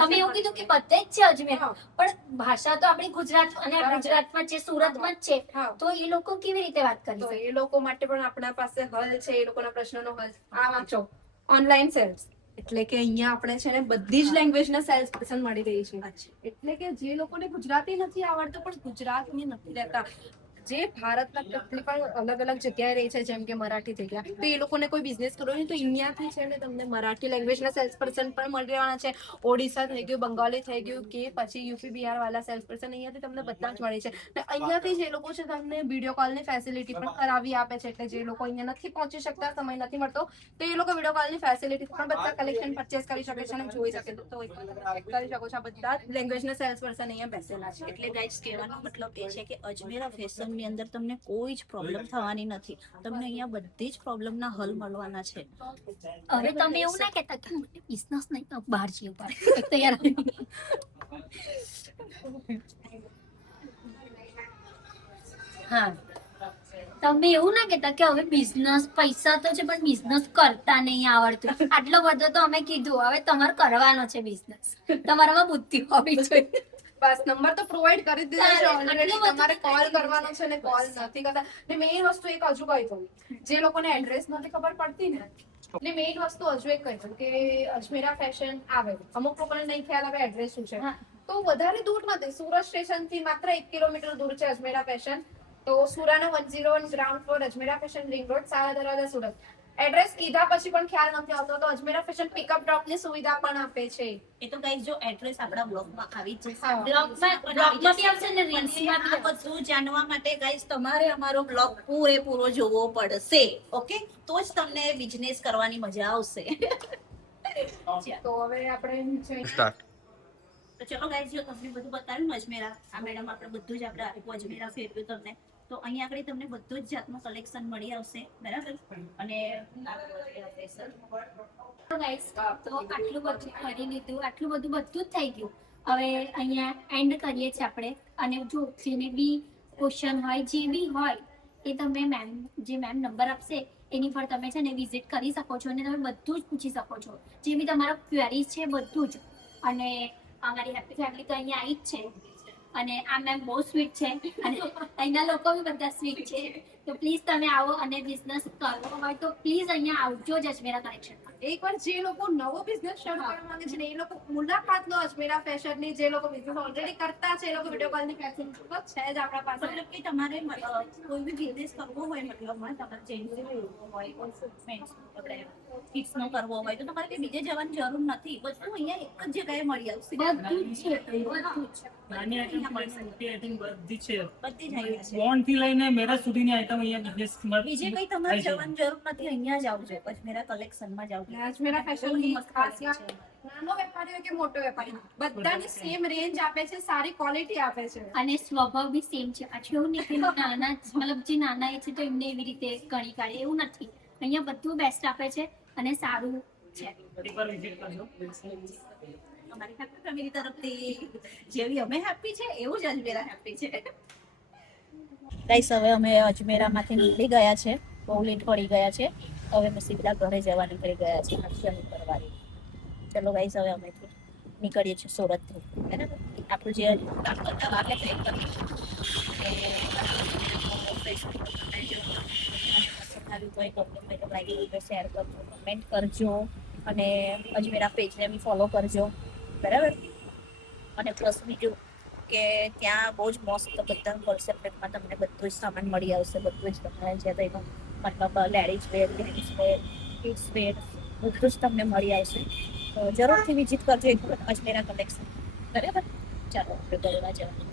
તમે એવું કીધું કે બધે જ છે અજમેર, પણ ભાષા તો આપણી ગુજરાત અને ગુજરાતમાં છે, સુરતમાં જ છે, હા. તો એ લોકો કેવી રીતે વાત તો કરી? એ લોકો માટે પણ આપણા પાસે હલ છે. એ લોકોના પ્રશ્નોનો હલ આ વાંચો, ઓનલાઈન સેલ્સ. એટલે કે અહીંયા આપણે છે ને બધી જ લેંગ્વેજના સેલ્સ પર્સન મળી રહી છે. એટલે કે જે લોકોને ગુજરાતી નથી આવડતું પણ ગુજરાતની નથી રહેતા, જે ભારતના કેટલી પણ અલગ અલગ જગ્યાએ રહે છે, જેમ કે મરાઠી થઈ ગયા, તો એ લોકોને કોઈ બિઝનેસ કરવો હોય તો અહીંયાથી છે ને તમને મરાઠી લેંગ્વેજના સેલ્સ પર્સન પણ મળી રહેવાના છે. ઓડિશા થઈ ગયું, બંગાળી થઈ ગયું, કે પછી યુપી બિહાર વાળા સેલ્સ પર્સન અહીંયાથી તમને બધા જ મળે છે. અને અહીંયાથી જે લોકો છે તમને વિડીયો કોલની ફેસિલિટી પણ કરાવી આપે છે. એટલે જે લોકો અહીંયા નથી પહોંચી શકતા, સમય નથી મળતો, તો એ લોકો વિડીયો કોલની ફેસિલિટી પણ બધા કલેક્શન પરચેસ કરી શકે છે અને જોઈ શકે છે. તો ચેક કરી શકો છો. આ બધા લેંગ્વેજના સેલ્સ પર્સન અહીંયા બેસેલા છે. એટલે ગાઈસ કહેવાનો મતલબ એ છે કે અજમેરા ફેશન ની અંદર તમને કોઈ જ પ્રોબ્લેમ થવાની નથી. તમને અહીંયા બધી જ પ્રોબ્લેમના હલ મળવાના છે. હવે તમે એવું ના કહેતા કે મને બિઝનેસ નહીં તો બહાર જઈએ બહાર તૈયાર. હા, તમે એવું ના કહેતા કે હવે બિઝનેસ પૈસા તો છે પણ બિઝનેસ કરતા નહીં આવડતું. આટલો બધો તો અમે કીધું, હવે તમારે કરવાનો છે બિઝનેસ, તમારામાં બુદ્ધિ હોવી જોઈએ. બસ નંબર તો પ્રોવાઈડ કરી જ દીધો છે અરે, ઓલરેડી. આટલું બધું તમારે કોલ કરવાનો છે ને કોલ નથી કરતા. ને મેઇન વસ્તુ એક હજુ કહી દઉં, જે લોકોને એડ્રેસ નથી ખબર પડતી ને, એટલે મેઇન વસ્તુ હજુ એક કહી દઉં કે અજમેરા ફેશન આવે, અમુક લોકોને નહીં ખ્યાલ આવે એડ્રેસ શું છે, હા. તો વધારે દૂર નથી. સુરત સ્ટેશન થી માત્ર 1 કિલોમીટર દૂર છે અજમેરા ફેશન. તો Surana 101 ground floor Ajmera fashion, ring road, Sahara Darwaja, Surat. Address કીધા પછી પણ ખ્યાલ નથી આવતો તો અજમેરા ફેશન પિકઅપ ડ્રોપ ની સુવિધા પણ આપે છે. એ તો ગાઈસ જો એડ્રેસ આપણા બ્લોગમાં આવી જ જશે. હા. બ્લોગમાં બી આવશે ને રીલ્સમાં બી આ બધું જાણવા માટે ગાઈસ તમારે અમારો બ્લોગ પૂરેપૂરો જોવો પડશે. ઓકે, તો જ તમને બિઝનેસ કરવાની મજા આવશે. તો હવે આપણે સ્ટાર્ટ. તો ચલો ગાઈસ, જો તમને બધું બતાવ્યું ને અજમેરા, આ મેડમ આપણે બધું જ આપણે આખું અજમેરા ફેરવ્યું તમને. તો અહીંયા આગળ તમને બધું જ જાતનું કલેક્શન મળી આવશે, બરાબર. અને તો guys, તો આટલું બધું કરી લીધું, આટલું બધું જ થઈ ગયું. હવે અહીંયા એન્ડ કરીએ છીએ આપણે. અને જો જેને બી ક્વેશ્ચન હોય, જે બી હોય, એ તમે મેમ નંબર આપશે એની પર તમે છે ને વિઝિટ કરી શકો છો અને તમે બધું જ પૂછી શકો છો, જે બી તમારા ક્વેરીઝ છે બધું જ. અને અમારી હેપી ફેમિલી તો અહીંયા આવી જ છે. અને આ મેમ બહુ સ્વીટ છે અને અહીંના લોકો બી બધા સ્વીટ છે. તો પ્લીઝ તમે આવો અને બિઝનેસ કરવો હોય તો પ્લીઝ અહીંયા આવજો જ અજમેરા કલેક્શનમાં. એકવાર જે લોકો નવો બિઝનેસ શરૂ કરવા માંગે છે ને એ લોકો મુલાકાત લો અજમેરા ફેશન ની. જે લોકો બિઝનેસ ઓલરેડી કરતા છે એ લોકો વિડીયો કોલ ની ફેસિલિટી તો છે જ આપણા પાસે. મતલબ કે તમારે કોઈ બી બિઝનેસ કરવો હોય, મતલબમાં તમારે જેન્ટ્સ હોય, કોઈ ફૂડમેન્ટ્સ આપણે કિડ્સ નો કરવો હોય, તો તમારે કઈ બીજે જવાની જરૂર નથી. બધું અહીંયા એક જ જગ્યાએ મળી આવશે. બધું જ છે, બધું જ છે. નાની આઈટમ મોટી આઈટમ બધી છે. બધી જ અહીંયા છે. બોન્ડ થી લઈને મેરેજ સુધીની આઈટમ અહીંયા બિઝનેસ બીજે કઈ તમારે જવાની જરૂર નથી. અહીંયા જ આવજો, અજમેરા કલેક્શન માં જ આવજો. અજમેરા ફેશન ની ખાસ વાત, નાનો વેપારી હોય કે મોટો વેપારી, બધાને સેમ રેન્જ આપે છે, સારી ક્વોલિટી આપે છે. અને સ્વભાવ બી સેમ છે. પાછું એવું નહીં કે નાના મતલબ જે નાના એ છે તો એમને એવી રીતે ગણી કાઢે, એવું નથી. અહીંયા બધું બેસ્ટ આપે છે અને સારું છે. એકવાર વિઝિટ કરજો. અમારી હેપી ફેમિલી તરફથી જેવી અમે હેપી છે એવું જ અજમેરા હેપી છે. ગાઈસ, હવે અમે અજમેરામાંથી નીકળી ગયા છે. બહુ લેટ પડી ગયા છે. હવે અમે સીધા ઘરે જવા નીકળી ગયા છે. આખી કરવાની. ચલો ગાઈસ, હવે અમે નીકળીએ છીએ સુરતથી, બરાબર. આપણું જે કામ કરતા વાગે છે શેર કરજો, કમેન્ટ કરજો અને અજમેરા પેજને બી ફોલો કરજો, બરાબર. અને પ્લસ બીજું કે ત્યાં બહુ જ મસ્ત બધા હોલસેલ રેટમાં તમને બધું જ સામાન મળી આવશે. બધું જ તમારે જે કંઈ મતલબ ladies wear, ladies wear, kids wear બધું જ તમને મળી આવશે. તો જરૂરથી વિઝિટ કરજો એક વખત અજમેરા કલેક્શન, બરાબર. ચાલો આપણે ઘરમાં જવાનું.